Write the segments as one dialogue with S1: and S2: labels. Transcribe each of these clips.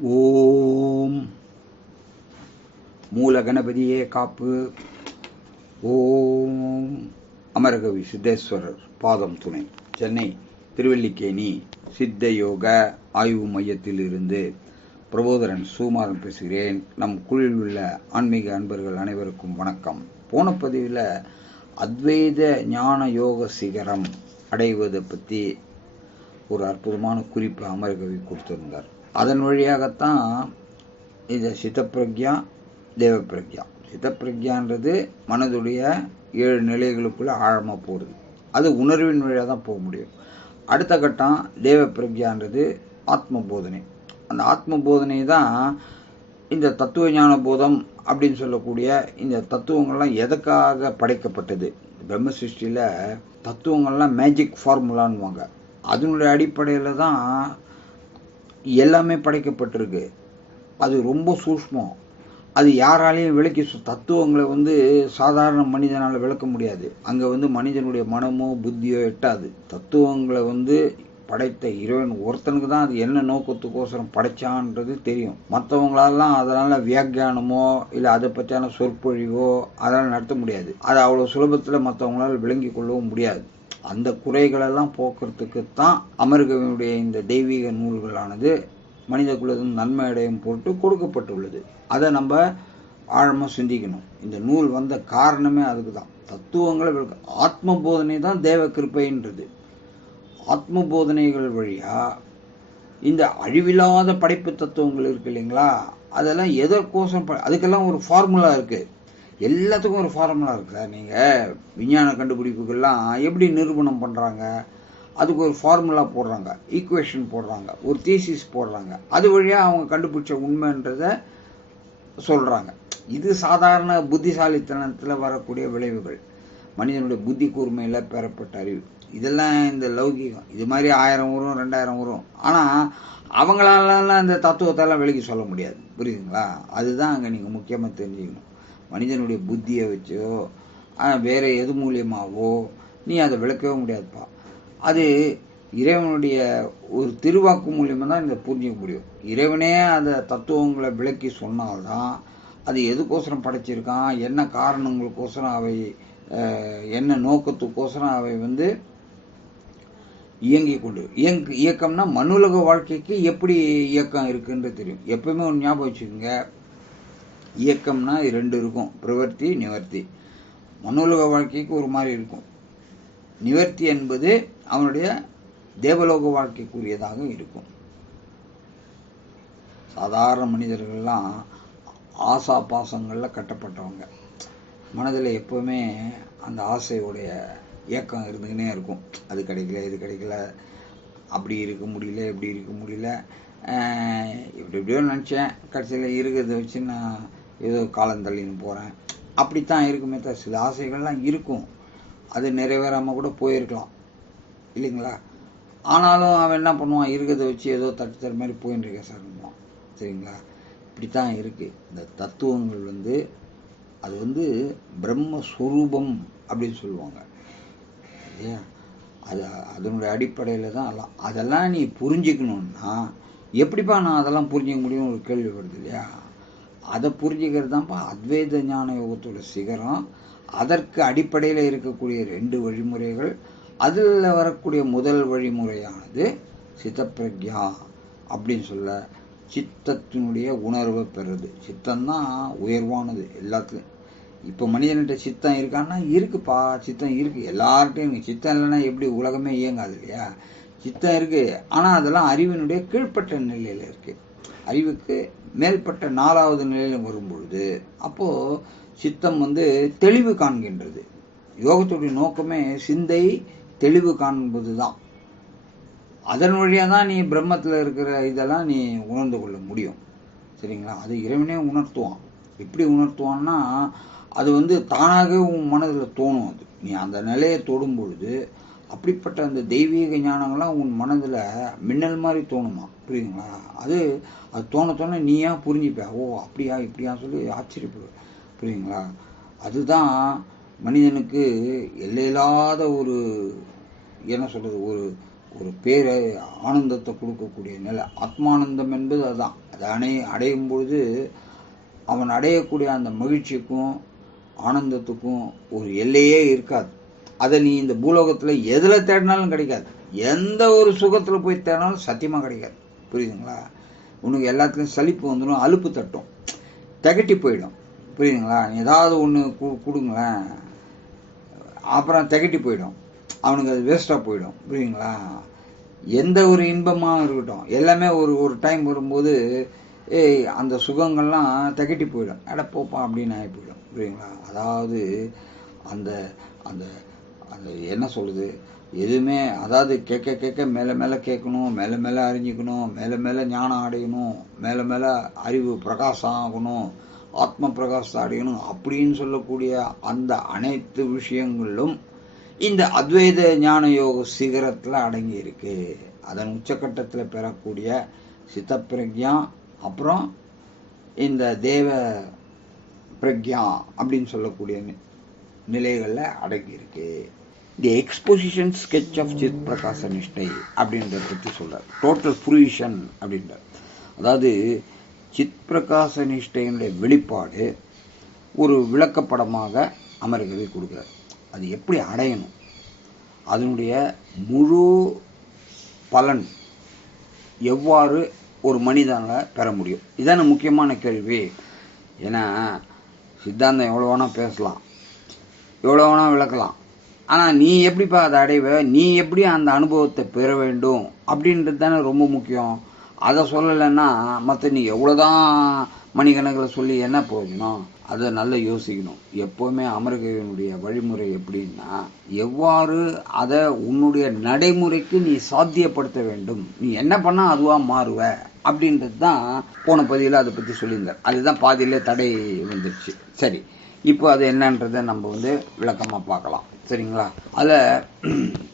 S1: ஓம். மூல கணபதியே காப்பு. ஓம். அமரகவி சித்தேஸ்வரர் பாதம் துணை. சென்னை திருவல்லிக்கேணி சித்த யோக ஆய்வு மையத்தில் இருந்து பிரபோதரன் சுமாரன் பேசுகிறேன். நம் குழுவில் உள்ள ஆன்மீக அன்பர்கள் அனைவருக்கும் வணக்கம். போன பதிவில் அத்வைத ஞான யோக சிகரம் அடைவதை பற்றி ஒரு அற்புதமான குறிப்பு அமரகவி கொடுத்திருந்தார். அதன் வழியாகத்தான் இது சித்தப்பிரக்யா தேவப்பிரக்யா. சித்தப்பிரக்யான்றது மனதுடைய ஏழு நிலைகளுக்குள்ளே ஆழமாக போகிறது அது உணர்வின் வழியாக தான் போக முடியும். அடுத்த கட்டம் தேவப்பிரக்யான்றது ஆத்ம போதனை அந்த ஆத்ம போதனை தான் இந்த தத்துவ ஞான போதம் அப்படின்னு சொல்லக்கூடிய இந்த தத்துவங்கள்லாம் எதுக்காக படைக்கப்பட்டது? பிரம்ம சிருஷ்டியில் தத்துவங்கள்லாம் மேஜிக் ஃபார்முலான்வாங்க அதனுடைய அடிப்படையில் தான் எல்லாமே படைக்கப்பட்டிருக்கு. அது ரொம்ப சூஷ்மம். அது யாராலையும் விளக்கி தத்துவங்களை வந்து சாதாரண மனிதனால் விளக்க முடியாது. அங்கே வந்து மனிதனுடைய மனமோ புத்தியோ எட்டாது. தத்துவங்களை வந்து படைத்த இறைவன் ஒருத்தனுக்கு தான் அது என்ன நோக்கத்துக்கோசரம் படைச்சான்றது தெரியும். மற்றவங்களாலாம் அதனால் வியாக்கியானமோ இல்லை அதை பற்றியான சொற்பொழிவோ அதெல்லாம் நடத்த முடியாது. அது அவ்வளோ சுலபத்தில் மற்றவங்களால் விளங்கி கொள்ளவும் முடியாது. அந்த குறைகளெல்லாம் போக்குறதுக்குத்தான் அமர்கவினுடைய இந்த தெய்வீக நூல்களானது மனித குலத்தின் நன்மை அடையும் பொருட்டு கொடுக்கப்பட்டுள்ளது. அதை நம்ம ஆழமாக சிந்திக்கணும். இந்த நூல் வந்த காரணமே அதுக்கு தான் தத்துவங்களை விளக்க ஆத்ம போதனை தான் தேவ கிருப்பைன்றது. ஆத்ம போதனைகள் வழியாக இந்த அழிவில்லாத படைப்பு தத்துவங்கள் இருக்கு இல்லைங்களா? அதெல்லாம் எதற்கோசம் அதுக்கெல்லாம் ஒரு ஃபார்முலா இருக்குது எல்லாத்துக்கும் ஒரு ஃபார்முலா இருக்கு நீங்கள் விஞ்ஞான கண்டுபிடிப்புகள்லாம் எப்படி நிரூபணம் பண்ணுறாங்க அதுக்கு ஒரு ஃபார்முலா போடுறாங்க ஈக்குவேஷன் போடுறாங்க ஒரு தீசிஸ் போடுறாங்க. அது வழியாக அவங்க கண்டுபிடிச்ச உண்மைன்றதை சொல்கிறாங்க இது சாதாரண புத்திசாலித்தனத்தில் வரக்கூடிய விளைவுகள். மனிதனுடைய புத்தி கூர்மையில் பெறப்பட்ட அறிவு. இதெல்லாம் இந்த லௌகீகம். இது மாதிரி ஆயிரம் வரும் ரெண்டாயிரம் வரும். ஆனால் அவங்களாலலாம் இந்த தத்துவத்தெல்லாம் விலகி சொல்ல முடியாது. புரியுதுங்களா? அதுதான் அங்கே நீங்கள் முக்கியமாக தெரிஞ்சுக்கணும். மனிதனுடைய புத்தியை வச்சோ வேறு வேற எது மூலியமாவோ நீ அதை விளக்கவே முடியாதுப்பா. அது இறைவனுடைய ஒரு திருவாக்கு மூலியமாக தான் இதை புரிஞ்சிக்க முடியும். இறைவனே அந்த தத்துவங்களை விளக்கி சொன்னால்தான் அது எதுக்கோசரம் படைச்சிருக்கான் என்ன காரணங்களுக்கோசரம் அவை என்ன நோக்கத்துக்கோசரம் அவை வந்து இயங்கி கொண்டு இயங்கு இயக்கம்னா மனுலக வாழ்க்கைக்கு எப்படி இயக்கம் இருக்குன்றது தெரியும். எப்பவுமே ஒரு ஞாபகம் வச்சுக்கோங்க. இயக்கம்னா இது ரெண்டு இருக்கும். பிரவர்த்தி நிவர்த்தி. மனோலோக வாழ்க்கைக்கு ஒரு மாதிரி இருக்கும். நிவர்த்தி என்பது அவனுடைய தேவலோக வாழ்க்கைக்குரியதாக இருக்கும். சாதாரண மனிதர்கள்லாம் ஆசா பாசங்களில் கட்டப்பட்டவங்க. மனதில் எப்பவுமே அந்த ஆசையுடைய இயக்கம் இருந்துக்கினே இருக்கும். அது கிடைக்கல இது கிடைக்கல அப்படி இருக்க முடியல இப்படி இருக்க முடியல. இப்படி எப்படியோ நினச்சேன். கடைசியில் இருக்கிறத வச்சு நான் ஏதோ காலம் தள்ளின்னு போகிறேன் அப்படித்தான் இருக்குமே தவிர சில ஆசைகள்லாம் இருக்கும். அது நிறைவேறாமல் கூட போயிருக்கலாம். இல்லைங்களா? ஆனாலும் அவன் என்ன பண்ணுவான்? இருக்கிறத வச்சு ஏதோ தட்டு தர மாதிரி போயின்னு இருக்கேன் சார் சரிங்களா? இப்படித்தான் இருக்குது இந்த தத்துவங்கள் வந்து அது வந்து பிரம்மஸ்வரூபம் அப்படின்னு சொல்லுவாங்க. இல்லையா? அது அதனுடைய அடிப்படையில் தான் எல்லாம். அதெல்லாம் நீ புரிஞ்சுக்கணுன்னா எப்படிப்பா நான் அதெல்லாம் புரிஞ்சிக்க முடியும் ஒரு கேள்வி வருது இல்லையா? அதை புரிஞ்சுக்கிறது தான்ப்பா அத்வைத ஞான யோகத்தோட சிகரம் அதற்கு அடிப்படையில் இருக்கக்கூடிய ரெண்டு வழிமுறைகள் அதில் வரக்கூடிய முதல் வழிமுறையானது சித்தப்பிரக்யா அப்படின்னு சொல்ல சித்தத்தினுடைய உணர்வை பெறுறது. சித்தம்தான் உயர்வானது எல்லாத்துலையும் இப்போ மனிதன்கிட்ட சித்தம் இருக்கான்னா இருக்குப்பா சித்தம் இருக்கு. எல்லார்ட்டையும் சித்தம் இல்லைன்னா எப்படி உலகமே இயங்காது இல்லையா? சித்தம் இருக்கு. ஆனால் அதெல்லாம் அறிவினுடைய கீழ்ப்பட்ட நிலையில் இருக்கு. அறிவுக்கு மேல்பட்ட நாலாவது நிலையில் வரும்பொழுது அப்போ சித்தம் வந்து தெளிவு காண்கின்றது. யோகத்துடைய நோக்கமே சிந்தை தெளிவு காண்பது தான் அதன் வழியாக தான் நீ பிரம்மத்தில் இருக்கிற இதெல்லாம் நீ உணர்ந்து கொள்ள முடியும். சரிங்களா? அது இறைவனே உணர்த்துவான். எப்படி உணர்த்துவான்னா அது வந்து தானாகவே உன் மனதில் தோணும் அது. நீ அந்த நிலையை தொடும் பொழுது அப்படிப்பட்ட அந்த தெய்வீக ஞானங்கள்லாம் உன் மனதில் மின்னல் மாதிரி தோணுமா? புரியுதுங்களா? அது அது தோண தோண நீயா புரிஞ்சுப்ப. ஓ அப்படியா இப்படியா சொல்லி ஆச்சரியப்படுவ. புரியுதுங்களா? அதுதான் மனிதனுக்கு எல்லையில்லாத ஒரு என்ன சொல்கிறது ஒரு ஒரு பேரை ஆனந்தத்தை கொடுக்கக்கூடிய நிலை. ஆத்மானந்தம் என்பது அதுதான் அதை அணை அடையும் பொழுது அவன் அடையக்கூடிய அந்த மகிழ்ச்சிக்கும் ஆனந்தத்துக்கும் ஒரு எல்லையே இருக்காது. அதை நீ இந்த பூலோகத்தில் எதில் தேடினாலும் கிடைக்காது. எந்த ஒரு சுகத்தில் போய் தேடினாலும் சத்தியமாக கிடைக்காது. புரியுதுங்களா? உனக்கு எல்லாத்துலேயும் சலிப்பு வந்துடும் அலுப்பு தட்டும். திகட்டி போயிடும். புரியுதுங்களா? ஏதாவது ஒன்று கொடுங்களேன். அப்புறம் திகட்டி போயிடும். அவனுக்கு அது வேஸ்ட்டாக போயிடும். புரியுதுங்களா? எந்த ஒரு இன்பமாக இருக்கட்டும். எல்லாமே ஒரு ஒரு டைம் வரும்போது ஏய் அந்த சுகங்கள்லாம் திகட்டி போயிடும். எட போப்பா அப்படின்னு ஆகி போயிடும். புரியுங்களா அதாவது அந்த அந்த அந்த என்ன சொல்லுது? எதுவுமே அதாவது கேட்க கேட்க மேலே மேலே கேட்கணும் மேலே மேலே அறிஞ்சிக்கணும் மேலே மேலே ஞானம் அடையணும் மேலே மேலே அறிவு பிரகாசம் ஆகணும் ஆத்ம பிரகாசம் அடையணும் அப்படின்னு சொல்லக்கூடிய அந்த அனைத்து விஷயங்களும் இந்த அத்வைத ஞான யோக சிகரத்தில் அடங்கி இருக்கு. அதன் உச்சக்கட்டத்தில் பெறக்கூடிய சித்த பிரக்யா அப்புறம் இந்த தேவ பிரக்யா அப்படின்னு சொல்லக்கூடிய நிலைகளில் அடங்கியிருக்கு. The exposition sketch of Sid பிரகாச நிஷ்டை அப்படின்றத பற்றி சொல்கிறார் டோட்டல் ஃப்ரூஷன் அப்படின்றார். அதாவது சித் பிரகாச நிஷ்டையினுடைய வெளிப்பாடு ஒரு விளக்கப்படமாக அமர்கவி கொடுக்குறார். அது எப்படி அடையணும்? அதனுடைய முழு பலன் எவ்வாறு ஒரு மனிதனால் பெற முடியும்? இதான முக்கியமான கேள்வி. ஏன்னா சித்தாந்தம் எவ்வளோ வேணால் பேசலாம். எவ்வளோ வேணால் விளக்கலாம். ஆனால் நீ எப்படிப்பா அதை அடைவ? நீ எப்படி அந்த அனுபவத்தை பெற வேண்டும்? அப்படின்றது தானே ரொம்ப முக்கியம். அதை சொல்லலைன்னா மற்ற நீ எவ்வளோதான் மணிக்கணக்கில் சொல்லி என்ன போகணும் அதை நல்லா யோசிக்கணும். எப்போவுமே அமரகவினுடைய வழிமுறை எப்படின்னா எவ்வாறு அதை உன்னுடைய நடைமுறைக்கு நீ சாத்தியப்படுத்த வேண்டும். நீ என்ன பண்ணால் அதுவாக மாறுவ? அப்படின்றது தான் போன பதிவில் அதை பற்றி சொல்லியிருந்தார் அதுதான் பாதியிலே தடை வந்துருச்சு சரி. இப்போ அது என்னன்றதை நம்ம வந்து விளக்கமாக பார்க்கலாம். சரிங்களா? அதில்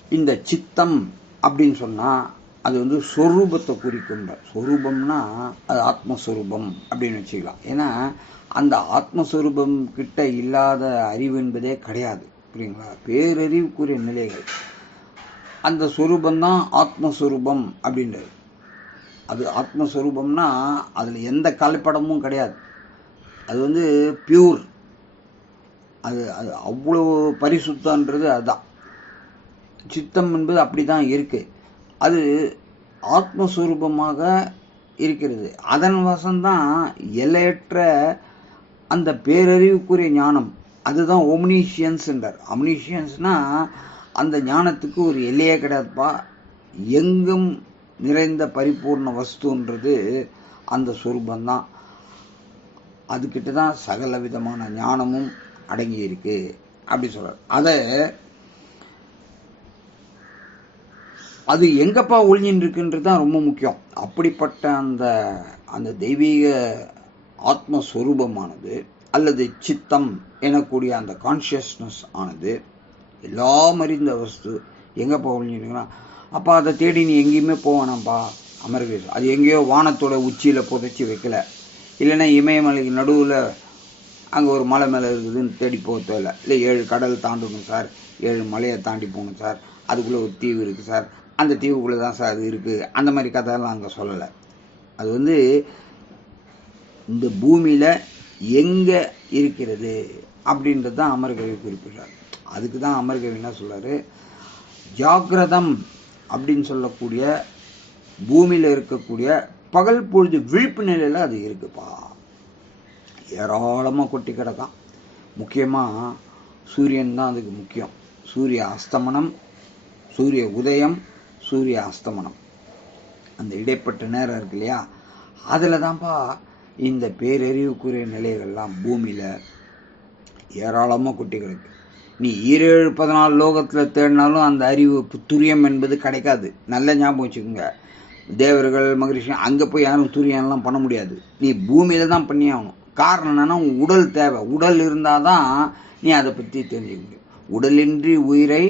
S1: இந்த சித்தம் அப்படின்னு சொன்னால் அது வந்து சொரூபத்தை குறிக்கின்ற சொரூபம்னா அது ஆத்மஸ்வரூபம் அப்படின்னு வச்சுக்கலாம். ஏன்னா அந்த ஆத்மஸ்வரூபம் கிட்ட இல்லாத அறிவு என்பதே கிடையாது புரியுங்களா? பேரறிவுக்குரிய நிலைகள். அந்த சொரூபந்தான் ஆத்மஸ்வரூபம் அப்படின்றது. அது ஆத்மஸ்வரூபம்னா அதில் எந்த கலப்படமும் கிடையாது. அது வந்து பியூர். அது அது அவ்வளோ பரிசுத்தன்றது அதுதான் சித்தம் என்பது அப்படி தான் இருக்குது அது ஆத்மஸ்வரூபமாக இருக்கிறது. அதன் வசம்தான் எல்லையற்ற அந்த பேரறிவுக்குரிய ஞானம். அதுதான் ஒம்னீஷியன்ஸ்ன்றார் ஒம்னீஷியன்ஸ்னா அந்த ஞானத்துக்கு ஒரு எல்லையே கிடையாதுப்பா. எங்கும் நிறைந்த பரிபூர்ண வஸ்துன்றது அந்த சொரூபந்தான். அதுக்கிட்ட தான் சகல விதமான ஞானமும் அடங்கி இருக்கு அப்படி சொல்றார். அதை அது எங்கப்பா ஒழிஞ்சின்னு இருக்குன்றது தான் ரொம்ப முக்கியம். அப்படிப்பட்ட அந்த அந்த தெய்வீக ஆத்மஸ்வரூபமானது அல்லது சித்தம் எனக்கூடிய அந்த கான்ஷியஸ்னஸ் ஆனது எல்லாம் அறிந்த வஸ்து எங்கப்பா ஒளிஞ்சிருக்குன்னா அப்பா அதை தேடி நீ எங்கேயுமே போவானாப்பா அமர்வீர் அது எங்கேயோ வானத்தோட உச்சியில் புதைச்சி வைக்கல. இல்லைன்னா இமயமலைக்கு நடுவில் அங்கே ஒரு மலை மேலே இருக்குதுன்னு தேடி போக தேவையில்ல. இல்லை ஏழு கடல் தாண்டணும் சார். ஏழு மலையை தாண்டி போகணும் சார். அதுக்குள்ளே ஒரு தீவு இருக்குது சார். அந்த தீவுக்குள்ளே தான் சார் அது இருக்குது அந்த மாதிரி கதையெல்லாம் அங்கே சொல்லலை. அது வந்து இந்த பூமியில் எங்கே இருக்கிறது அப்படின்றது தான் அமர்கவி குறிப்பிடுறார். அதுக்கு தான் அமர்கவி என்ன சொல்கிறார் ஜாகிரதம் அப்படின்னு சொல்லக்கூடிய பூமியில் இருக்கக்கூடிய பகல் பொழுது விழிப்பு நிலையில் அது இருக்குப்பா. ஏராளமாக கொட்டி கிடக்கான். முக்கியமாக சூரியன் தான் அதுக்கு முக்கியம். சூரிய அஸ்தமனம் சூரிய உதயம் சூரிய அஸ்தமனம். அந்த இடைப்பட்ட நேரம் இருக்கு இல்லையா? அதில் தான்ப்பா இந்த பேரறிவுக்குரிய நிலைகள்லாம் பூமியில் ஏராளமாக கொட்டி கிடக்கு. நீ ஈரேழு பதினாலு லோகத்தில் தேடினாலும் அந்த அறிவு துரியம் என்பது கிடைக்காது. நல்ல ஞாபகம் வச்சுக்கோங்க. தேவர்கள் மகரிஷி அங்கே போய் யாரும் துரியம்லாம் பண்ண முடியாது. நீ பூமியில் தான் பண்ணி ஆகணும். காரணம் என்னன்னா உடல் தேவை. உடல் இருந்தால் தான் நீ அதை பற்றி தெரிஞ்சுக்க முடியும். உடலின்றி உயிரை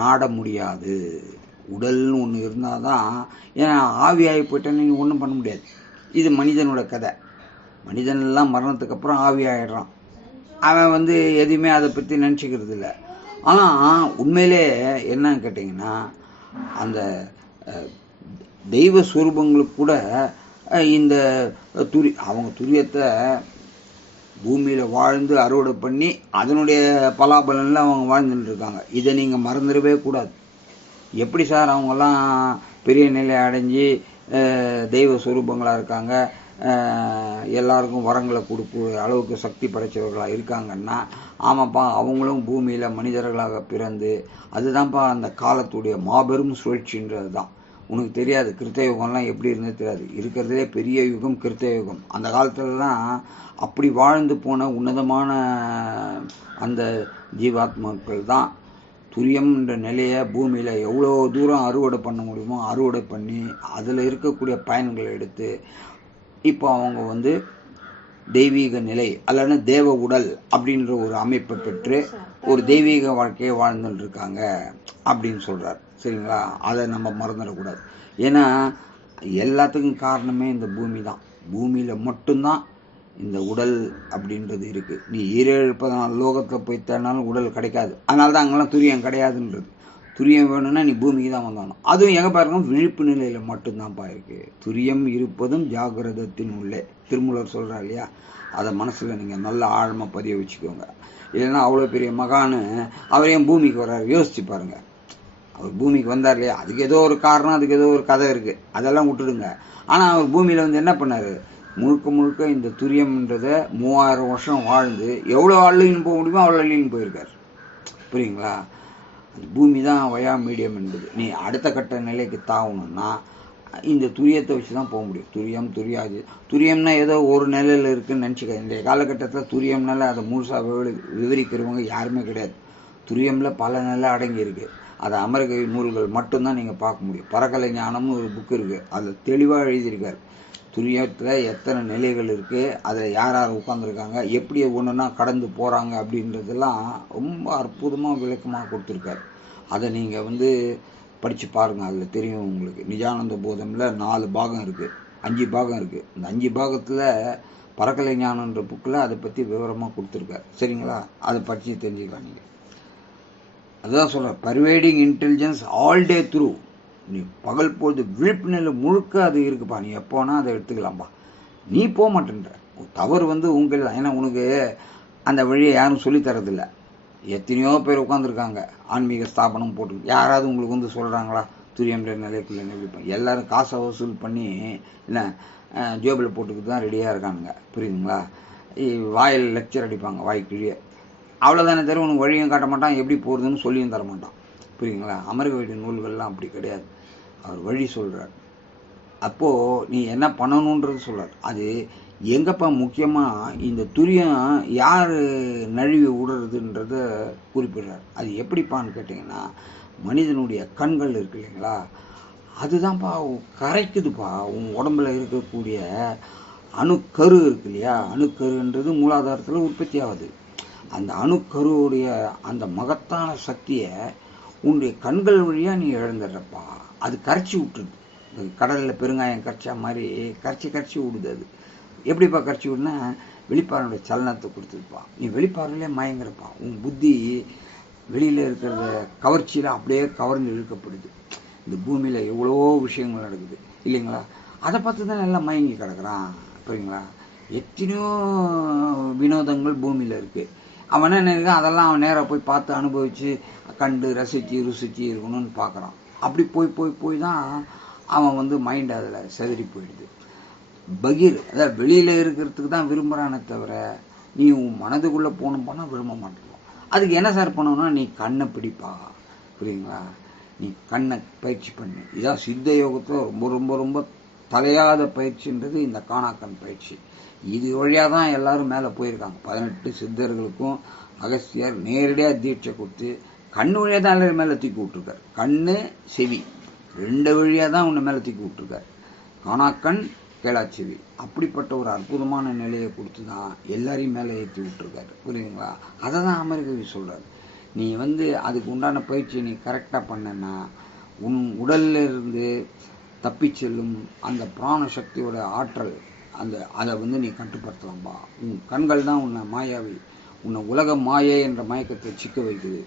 S1: நாட முடியாது. உடல்னு ஒன்று இருந்தால் தான் ஏன்னா ஆவி ஆகி போயிட்டேன்னு நீ ஒன்றும் பண்ண முடியாது. இது மனிதனோட கதை. மனிதன் எல்லாம் மரணத்துக்கு அப்புறம் ஆவி அவன் வந்து எதுவுமே அதை பற்றி நினச்சிக்கிறது இல்லை. ஆனால் உண்மையிலே என்னன்னு கேட்டிங்கன்னா அந்த தெய்வ சுரூபங்களுக்கு கூட இந்த துரி அவங்க துரியத்தை பூமியில் வாழ்ந்து அறுவடை பண்ணி அதனுடைய பலாபலனில் அவங்க வாழ்ந்துட்டு இருக்காங்க இதை நீங்கள் மறந்துடவே கூடாது. எப்படி சார் அவங்கெல்லாம் பெரிய நிலை அடைஞ்சு தெய்வ சுரூபங்களாக இருக்காங்க எல்லாருக்கும் வரங்களை கொடுக்க அளவுக்கு சக்தி படைச்சவர்களாக இருக்காங்கன்னா ஆமாப்பா அவங்களும் பூமியில் மனிதர்களாக பிறந்து அதுதான்ப்பா அந்த காலத்துடைய மாபெரும் சுழற்சின்றது தான் உனக்கு தெரியாது கிருத்த யுகம்லாம் எப்படி இருந்தது தெரியாது. இருக்கிறதுலே பெரிய யுகம் கிருத்த யுகம். அந்த காலத்துலலாம் அப்படி வாழ்ந்து போன உன்னதமான அந்த ஜீவாத்மாக்கள் தான் துரியம்ன்ற நிலையை பூமியில் எவ்வளோ தூரம் அறுவடை பண்ண முடியுமோ அறுவடை பண்ணி அதில் இருக்கக்கூடிய பயன்களை எடுத்து இப்போ அவங்க வந்து தெய்வீக நிலை அல்லது தேவ உடல் அப்படின்ற ஒரு அமைப்பை பெற்று ஒரு தெய்வீக வாழ்க்கையை வாழ்ந்துட்டு இருக்காங்க அப்படின்னு சொல்கிறார் சரிங்களா? அதை நம்ம மறந்துடக்கூடாது. ஏன்னா எல்லாத்துக்கும் காரணமே இந்த பூமி தான் பூமியில் மட்டும்தான் இந்த உடல் அப்படின்றது இருக்குது நீ ஈரேழு பதினாலு போய் தேடினாலும் உடல் கிடைக்காது. அதனால தான் அங்கெல்லாம் துரியம் கிடையாதுன்றது. துரியம் வேணும்னா நீ பூமிக்கு தான் வந்தாகணும். அதுவும் எங்கே பாருங்க விழிப்பு நிலையில் மட்டும்தான்ப்பா இருக்கு. துரியம் இருப்பதும் ஜாகிரதத்தின் உள்ளே. திருமூலர் சொல்றார் இல்லையா? அதை மனசில் நீங்கள் நல்ல ஆழமாக பதிய வச்சுக்கோங்க. இல்லைன்னா அவ்வளோ பெரிய மகான்னு அவர் ஏன் பூமிக்கு வர்றாரு. யோசிச்சு பாருங்க. அவர் பூமிக்கு வந்தார் இல்லையா? அதுக்கு ஏதோ ஒரு காரணம் அதுக்கு ஏதோ ஒரு கதை இருக்கு. அதெல்லாம் விட்டுடுங்க. ஆனால் அவர் பூமியில் வந்து என்ன பண்ணார்? முழுக்க முழுக்க இந்த துரியம்ன்றத மூவாயிரம் வருஷம் வாழ்ந்து எவ்வளோ அள்ளின்னு போக முடியுமோ அவ்வளோ அள்ளின்னு போயிருக்கார். புரியுங்களா? அந்த பூமி தான் வயா மீடியம் என்பது. நீ அடுத்த கட்ட நிலைக்கு தாகணும்னா இந்த துரியத்தை வச்சு தான் போக முடியும். துரியம் துரியாது. துரியம்னா ஏதோ ஒரு நிலையில் இருக்குன்னு நினச்சிக்க. இந்த காலகட்டத்தில் துரியம்னால அதை முழுசாக விவரி விவரிக்கிறவங்க யாருமே கிடையாது. துரியமில் பல நிலை அடங்கி இருக்கு. அதை அமரகவி நூல்கள் மட்டும்தான் நீங்கள் பார்க்க முடியும். பறக்கலை ஞானம்னு ஒரு புக் இருக்குது அதில் தெளிவாக எழுதியிருக்காரு. துரியத்தில் எத்தனை நிலைகள் இருக்குது அதை யார் யார் உட்காந்துருக்காங்க எப்படி ஒன்றுனா கடந்து போகிறாங்க அப்படின்றதெல்லாம் ரொம்ப அற்புதமாக விளக்கமாக கொடுத்துருக்காரு. அதை நீங்கள் வந்து படித்து பாருங்கள் அதில் தெரியும் உங்களுக்கு. நிஜானந்த போதமில் நாலு பாகம் இருக்குது அஞ்சு பாகம் இருக்குது இந்த அஞ்சு பாகத்தில் பறக்கலை ஞானன்ற புக்கில் அதை பற்றி விவரமாக கொடுத்துருக்காரு. சரிங்களா? அதை படித்து தெரிஞ்சுக்கலாம் நீங்கள் அதுதான் சொல்கிறேன் pervading intelligence all day through நீ பகல் பொழுது விழிப்பு நிலை முழுக்க அது இருக்குப்பா. நீ எப்போனா அதை எடுத்துக்கலாம்ப்பா நீ போக மாட்டேன்ற தவறு வந்து உங்கள் ஏன்னா உனக்கு அந்த வழியை யாரும் சொல்லித் தரதில்ல. எத்தனையோ பேர் உட்காந்துருக்காங்க ஆன்மீக ஸ்தாபனம் போட்டு. யாராவது உங்களுக்கு வந்து சொல்கிறாங்களா துரியன்ற நிலைக்குள்ள நிலைப்போம் எல்லாரும் காசை வசூல் பண்ணி என்ன ஜோபில் ஜேபில் தான் ரெடியாக இருக்கானுங்க. புரியுதுங்களா? வாயில் லெக்சர் அடிப்பாங்க வாய்க்கிழியே அவ்வளோதானே தவிர உனக்கு வழியும் காட்ட மாட்டான் எப்படி போகிறதுன்னு சொல்லியும் தர மாட்டான். புரியுங்களா அமர்க நூல்கள்லாம் அப்படி கிடையாது. அவர் வழி சொல்கிறார் அப்போது நீ என்ன பண்ணணுன்றது சொல்கிறார் அது எங்கப்பா முக்கியமாக இந்த துரியம் யார் நழுவி விடுறதுன்றத குறிப்பிடுறார். அது எப்படிப்பான்னு கேட்டிங்கன்னா மனிதனுடைய கண்கள் இருக்கு இல்லைங்களா? அதுதான்ப்பா கரைக்குதுப்பா. உன் உடம்புல இருக்கக்கூடிய அணுக்கரு இருக்கு இல்லையா? அணுக்கருன்றது மூலாதாரத்தில் உற்பத்தி ஆகுது. அந்த அணுக்கருவுடைய அந்த மகத்தான சக்தியை உன்னுடைய கண்கள் வழியாக நீ இழந்துடுறப்பா. அது கரைச்சி விட்டுருது. கடலில் பெருங்காயம் கரைச்சா மாதிரி கரைச்சி கரைச்சி விடுது அது. எப்படிப்பா கரைச்சி விடுனா? வெளிப்பாருடைய சலனத்தை கொடுத்துருப்பா. நீ வெளிப்பார்வையிலே மயங்கிறப்பா. உன் புத்தி வெளியில் இருக்கிறத கவர்ச்சியில் அப்படியே கவர்ந்து இழுக்கப்படுது. இந்த பூமியில் எவ்வளோ விஷயங்கள் நடக்குது. இல்லைங்களா? அதை பார்த்து தான் எல்லாம் மயங்கி கிடக்குறான். புரியுங்களா? எத்தனையோ வினோதங்கள் பூமியில் இருக்குது அவன் என்ன இருக்கான் அதெல்லாம் அவன் நேராக போய் பார்த்து அனுபவித்து கண்டு ரசிச்சு ருசிச்சு இருக்கணும்னு பார்க்குறான். அப்படி போய் போய் போய் தான் அவன் வந்து மைண்ட் அதில் செதறி போயிடுது. பகீர். அதாவது வெளியில இருக்கிறதுக்கு தான் விரும்புறானே தவிர நீ உன் மனதுக்குள்ள போகணும் போனா விரும்ப மாட்டேன் அதுக்கு என்ன சார் பண்ணணும்னா நீ கண்ணை பிடிப்பா. புரியுங்களா நீ கண்ணை பயிற்சி பண்ணு. இதான் சித்த யோகத்தில் ரொம்ப ரொம்ப ரொம்ப தலையாத பயிற்சின்றது இந்த காணாக்கண் பயிற்சி. இது வழியாக தான் எல்லாரும் மேலே போயிருக்காங்க. பதினெட்டு சித்தர்களுக்கும் அகஸ்தியர் நேரடியாக தீட்சை கொடுத்து கண்ணு வழியாக தான் எல்லாரும் மேலே தூக்கி விட்டுருக்கார். கண்ணு செவி. ரெண்டு வழியாக தான் உன்னை மேலே தூக்கி விட்டுருக்கார். காணாக்கண் கேளாச்சேவி அப்படிப்பட்ட ஒரு அற்புதமான நிலையை கொடுத்து தான் எல்லாரையும் மேலே ஏற்றி விட்டுருக்காரு. புரியுதுங்களா? அதை தான் அமெரிக்கவி சொல்கிறாரு நீ வந்து அதுக்கு உண்டான பயிற்சியை நீ கரெக்டாக பண்ணனா உன் உடல்ல இருந்து தப்பிச் செல்லும் அந்த பிராண சக்தியோட ஆற்றல் அந்த அதை வந்து நீ கட்டுப்படுத்தலாம்பா உன் கண்கள் தான் உன்னை மாயாவி உன்னை உலக மாயை என்ற மயக்கத்தை சிக்க வைக்குது.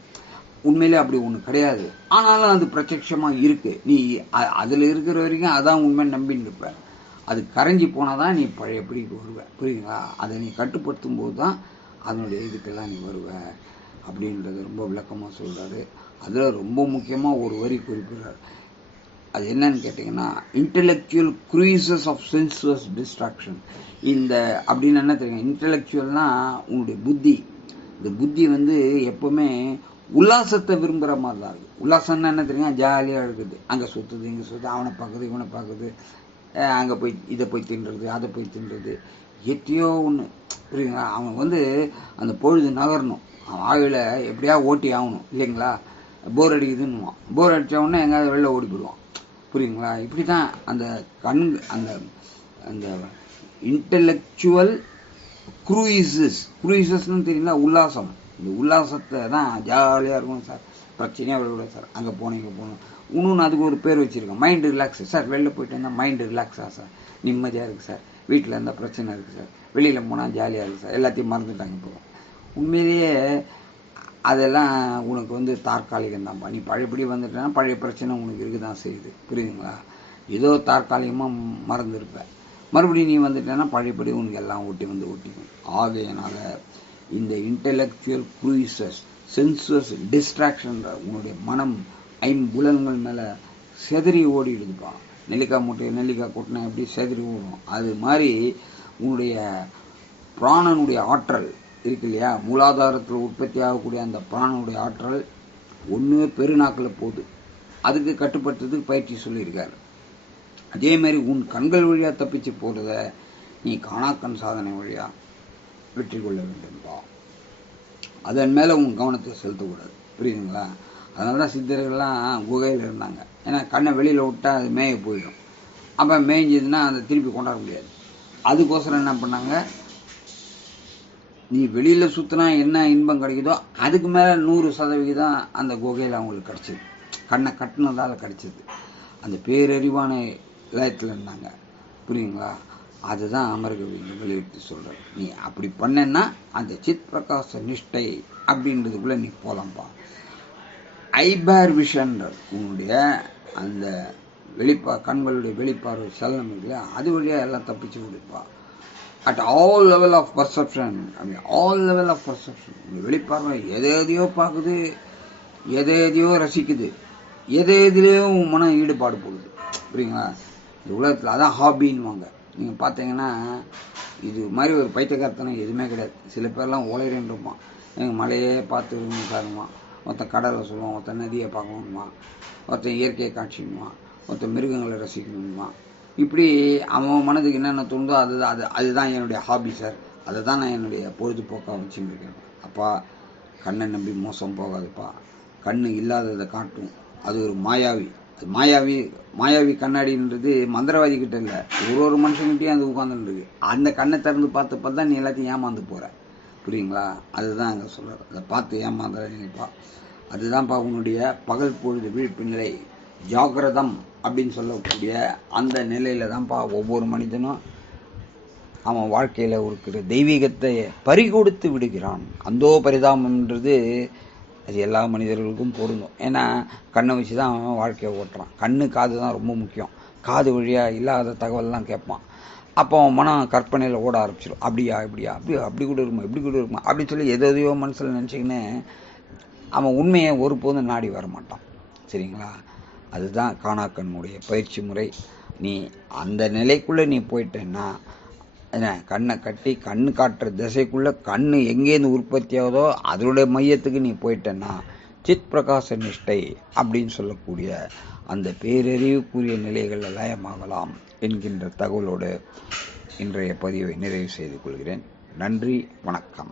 S1: உண்மையிலே அப்படி ஒன்று கிடையாது. ஆனாலும் அது பிரத்யட்சமாக இருக்குது நீ அதில் இருக்கிற வரைக்கும் அதான் உண்மை நம்பின்னு இருப்பேன் அது கரைஞ்சி போனால் தான் நீ பழைய பழையபடிக்கு வருவ. புரியுங்களா அதை நீ கட்டுப்படுத்தும் போது தான் அதனுடைய இதுக்கெல்லாம் நீ வருவ அப்படின்றது ரொம்ப விளக்கமாக சொல்கிறாரு அதில் ரொம்ப முக்கியமாக ஒரு வரி குறிப்பிடுறார். அது என்னன்னு கேட்டிங்கன்னா intellectual crutches of sensuous distraction இந்த அப்படின்னு என்ன தெரியும்? இன்டலெக்சுவல்னால் உன்னுடைய புத்தி. இந்த புத்தி வந்து எப்போவுமே உல்லாசத்தை விரும்புகிற மாதிரி தான் இருக்குது உல்லாசம்னா என்ன தெரியும்? ஜாலியாக இருக்குது. அங்கே சுற்றுது இங்கே சுற்றுது அவனை பார்க்குது இவனை பார்க்குது. அங்கே போய் இதை போய் தின்றது அதை போய் தின்றது. எத்தையோ ஒன்று புரியுங்களா அவன் வந்து அந்த பொழுது நகரணும். அவன் ஆயுள எப்படியா ஓட்டி ஆகணும் இல்லைங்களா? போர் அடிக்குதுன்னுவான். போர் அடித்த உடனே எங்கேயாவது வெளில ஓடி போயிடுவான். புரியுங்களா இப்படி தான் அந்த கண் அந்த அந்த இன்டலெக்சுவல் குரூயிசஸ் குரூயிசஸ்னு தெரியல உல்லாசம். இந்த உல்லாசத்தை தான் ஜாலியாக இருக்கும் சார். பிரச்சனையாக வரக்கூடாது சார். அங்கே போனோம் இங்கே போகணும் இன்னொன்று அதுக்கு ஒரு பேர் வச்சுருக்கேன் மைண்டு ரிலாக்ஸ் சார் வெளில போயிட்டு வந்தால் மைண்டு ரிலாக்ஸாக சார் நிம்மதியாக இருக்குது சார் வீட்டில் இருந்தால் பிரச்சனை இருக்குது சார் வெளியில் போனால் ஜாலியாக இருக்குது சார் எல்லாத்தையும் மறந்துட்டாங்க இப்போ. உண்மையிலேயே அதெல்லாம் உனக்கு வந்து தற்காலிகம் தான்ப்பா நீ பழையபடி வந்துட்டேன்னா பழைய பிரச்சனை உனக்கு இருக்க தான் செய்யுது. புரியுதுங்களா? ஏதோ தற்காலிகமாக மறந்துருப்ப. மறுபடியும் நீ வந்துட்டேன்னா பழையபடி உனக்கு எல்லாம் ஓட்டி வந்து ஓட்டிக்கும். ஆகையினால் இந்த இன்டெலெக்சுவல் க்ரூசஸ் சென்சுவஸ் டிஸ்ட்ராக்ஷன்ற உன்னுடைய மனம் ஐம்புலன்கள் மேலே செதறி ஓடிடுதுப்பா நெல்லிக்காய் மூட்டையை நெல்லிக்காய் கொட்டினா எப்படி செதறி ஓடும்? அது மாதிரி உன்னுடைய பிராணனுடைய ஆற்றல் இருக்கு இல்லையா? மூலாதாரத்தில் உற்பத்தி ஆகக்கூடிய அந்த பிராணனுடைய ஆற்றல் ஒன்றுமே பெருநாக்கில் போகுது. அதுக்கு கட்டுப்படுத்துறதுக்கு பயிற்சி சொல்லியிருக்காரு. அதே மாதிரி உன் கண்கள் வழியாக தப்பிச்சு போகிறத நீ காணாக்கண் சாதனை வழியாக வெற்றி கொள்ள வேண்டும்பா அதன் மேலே உங்கள் கவனத்தை செலுத்தக்கூடாது. புரியுதுங்களா? அதனால தான் சித்தர்கள்லாம் குகையில் இருந்தாங்க. ஏன்னா கண்ணை வெளியில் விட்டால் அது மேய போயிடும். அப்போ மேய்ஞ்சதுன்னா அதை திருப்பி கொண்டாட முடியாது. அதுக்கோசரம் என்ன பண்ணாங்க? நீ வெளியில் சுற்றினா என்ன இன்பம் கிடைக்குதோ அதுக்கு மேலே நூறு சதவிகிதம் அந்த குகையில் அவங்களுக்கு கிடச்சிது. கண்ணை கட்டினதால் கிடச்சிது. அந்த பேரறிவான லயத்தில் இருந்தாங்க. புரியுங்களா அதுதான் அமர்கவி வெளியிட்டு சொல்கிறார் நீ அப்படி பண்ணேன்னா அந்த சித் பிரகாச நிஷ்டை அப்படின்றதுக்குள்ளே நீ போகலாம்ப்பா ஐபேர் விஷன்ற உன்னுடைய அந்த வெளிப்பா கண்களுடைய வெளிப்பார்வை செல்லம் இல்லையா அது வழியாக எல்லாம் தப்பிச்சு விடுப்பா. At all level of perception அப்படி ஆல் லெவல் ஆஃப் பர்செப்ஷன் வெளிப்பார்வை எதை எதையோ பார்க்குது எதை எதையோ ரசிக்குது எதை எதுலேயோ உன் மனம் ஈடுபாடு போகுது. புரியுங்களா? இந்த உலகத்தில் அதான் ஹாபின்வாங்க நீங்கள் பார்த்தீங்கன்னா இது மாதிரி ஒரு பைத்தியக்காரத்தனம் எதுவுமே கிடையாது. சில பேர்லாம் உழைறேன் இருப்பான் எங்கள் மலையே பார்த்து சாருமா ஒருத்தன் கடலை சொல்லுவான் ஒருத்தன் நதியை பார்க்கணுமா ஒருத்தன் இயற்கையை காட்சிக்குமா ஒருத்தன் மிருகங்களை ரசிக்கணுமா இப்படி அவன் மனதுக்கு என்னென்ன தோணுதோ அது அது அதுதான் என்னுடைய ஹாபி சார் அதை தான் நான் என்னுடைய பொழுதுபோக்காக வச்சுருக்கேன் அப்பா கண்ணை நம்பி மோசம் போகாதுப்பா. கண்ணு இல்லாததை காட்டும். அது ஒரு மாயாவி. மாயாவி மாயாவி கண்ணாடின்றது மந்திரவாதி கிட்ட இல்லை. ஒரு ஒரு மனுஷங்கிட்டையும் அது உட்காந்துருக்கு அந்த கண்ணை திறந்து பார்த்தப்ப தான் நீ எல்லாத்தையும் ஏமாந்து போகிற புரியுங்களா? அதுதான் அங்கே சொல்கிறார் அதை பார்த்து ஏமாந்துற நினைப்பா. அதுதான்ப்பா உன்னுடைய பகல் பொழுது விழிப்பு நிலை. ஜாகிரதம் அப்படின்னு சொல்லக்கூடிய அந்த நிலையில தான்ப்பா ஒவ்வொரு மனிதனும் அவன் வாழ்க்கையில் இருக்கிற தெய்வீகத்தை பறிகொடுத்து விடுகிறான். அந்தோ பரிதாபம்ன்றது அது எல்லா மனிதர்களுக்கும் பொருந்தும். ஏன்னா கண்ணை வச்சு தான் அவன் வாழ்க்கையை ஓட்டுறான். கண்ணு காது தான் ரொம்ப முக்கியம். காது வழியாக இல்லாத தகவல்லாம் கேட்பான். அப்போ அவன் மனம் கற்பனையில் ஓட ஆரம்பிச்சிடும் அப்படியா இப்படியா? அப்படி அப்படி கூட இருக்குமா? இப்படி கூட இருக்குமா? அப்படின்னு சொல்லி எதையோ மனசில் நினச்சிக்கின்னு அவன் உண்மையை ஒருபோதும் நாடி வர மாட்டான். சரிங்களா? அதுதான் காணாக்கண்ணுடைய பயிற்சி முறை. நீ அந்த நிலைக்குள்ளே நீ போயிட்டேன்னா என்ன கண்ணை கட்டி கண் காட்டுற திசைக்குள்ளே கண் எங்கேருந்து உற்பத்தி ஆகுதோ அதனுடைய மையத்துக்கு நீ போயிட்டேன்னா சித் பிரகாச நிஷ்டை அப்படின்னு சொல்லக்கூடிய அந்த பேரறிவுக்குரிய நிலைகள் லயமாகலாம் என்கின்ற தகவலோடு இன்றைய பதிவை நிறைவு செய்து கொள்கிறேன். நன்றி வணக்கம்.